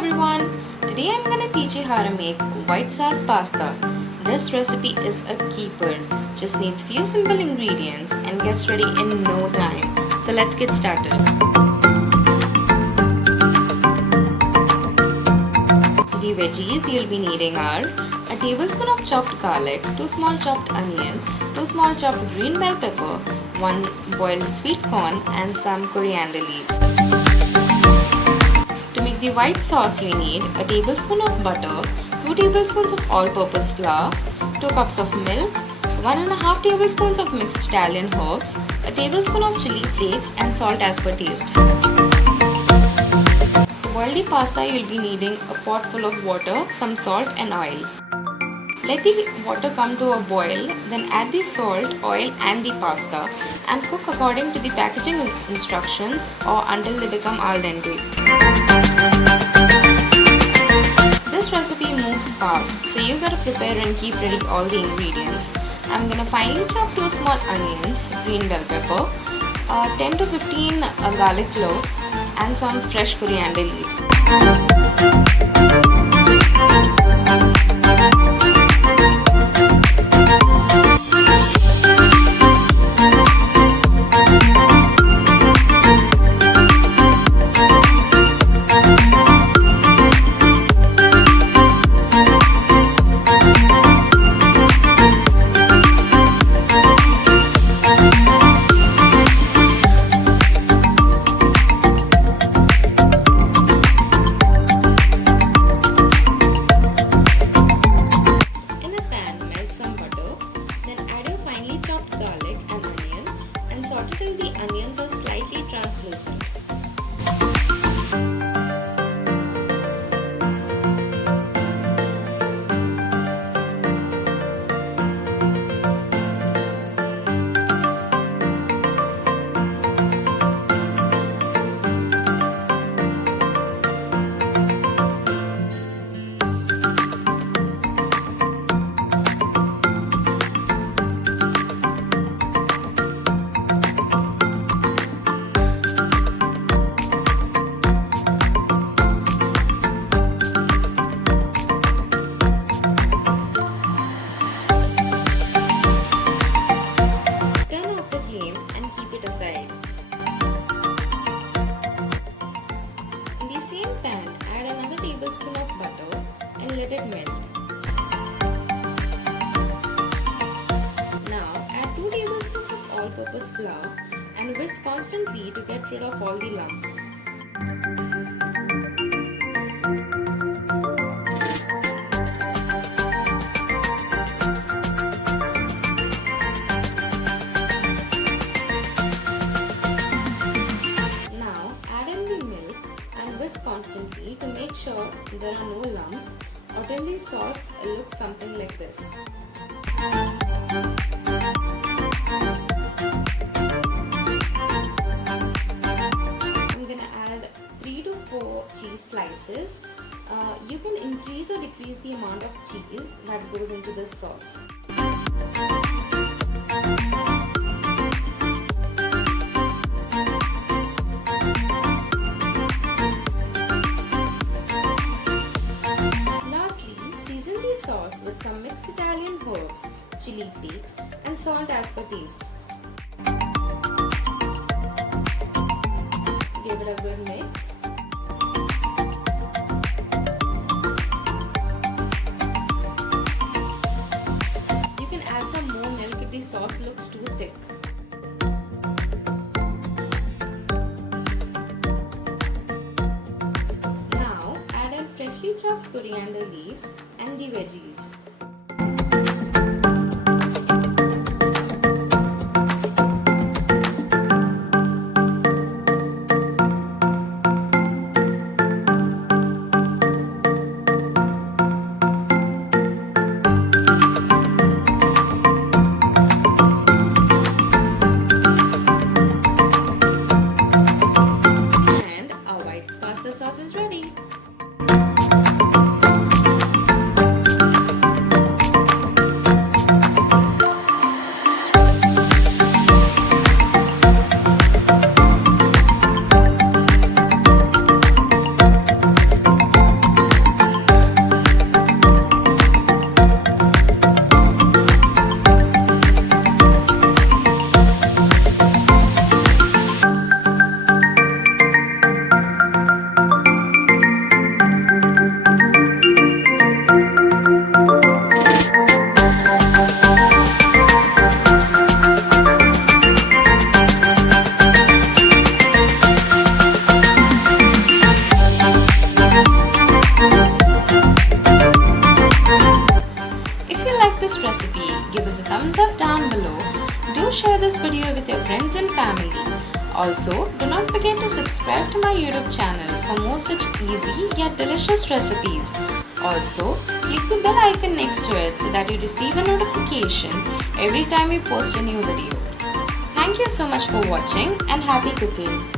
everyone! Today I'm gonna teach you how to make white sauce pasta. This recipe is a keeper. Just needs few simple ingredients and gets ready in no time. So let's get started. The veggies you'll be needing are a tablespoon of chopped garlic, 2 small chopped onion, 2 small chopped green bell pepper, 1 boiled sweet corn and some coriander leaves. To make the white sauce you need a tablespoon of butter, 2 tablespoons of all-purpose flour, 2 cups of milk, 1.5 tablespoons of mixed Italian herbs, a tablespoon of chili flakes and salt as per taste. To boil the pasta you'll be needing a pot full of water, some salt and oil. Let the water come to a boil, then add the salt, oil and the pasta and cook according to the packaging instructions or until they become al dente. This recipe moves fast, so you gotta prepare and keep ready all the ingredients. I'm gonna finely chop 2 small onions, green bell pepper, 10 to 15 garlic cloves and some fresh coriander leaves. Chopped garlic and onion and saute till the onions are slightly translucent. In the same pan, add another tablespoon of butter and let it melt. Now add 2 tablespoons of all-purpose flour and whisk constantly to get rid of all the lumps. Whisk constantly to make sure there are no lumps or till the sauce looks something like this. I'm gonna add 3 to 4 cheese slices. You can increase or decrease the amount of cheese that goes into this sauce. Sauce with some mixed Italian herbs, chili flakes and salt as per taste. Give it a good mix. You can add some more milk if the sauce looks too thick. Freshly chopped coriander leaves and the veggies. And our white pasta sauce is ready. this video with your friends and family. Also, do not forget to subscribe to my YouTube channel for more such easy yet delicious recipes. Also, click the bell icon next to it so that you receive a notification every time we post a new video. Thank you so much for watching and happy cooking.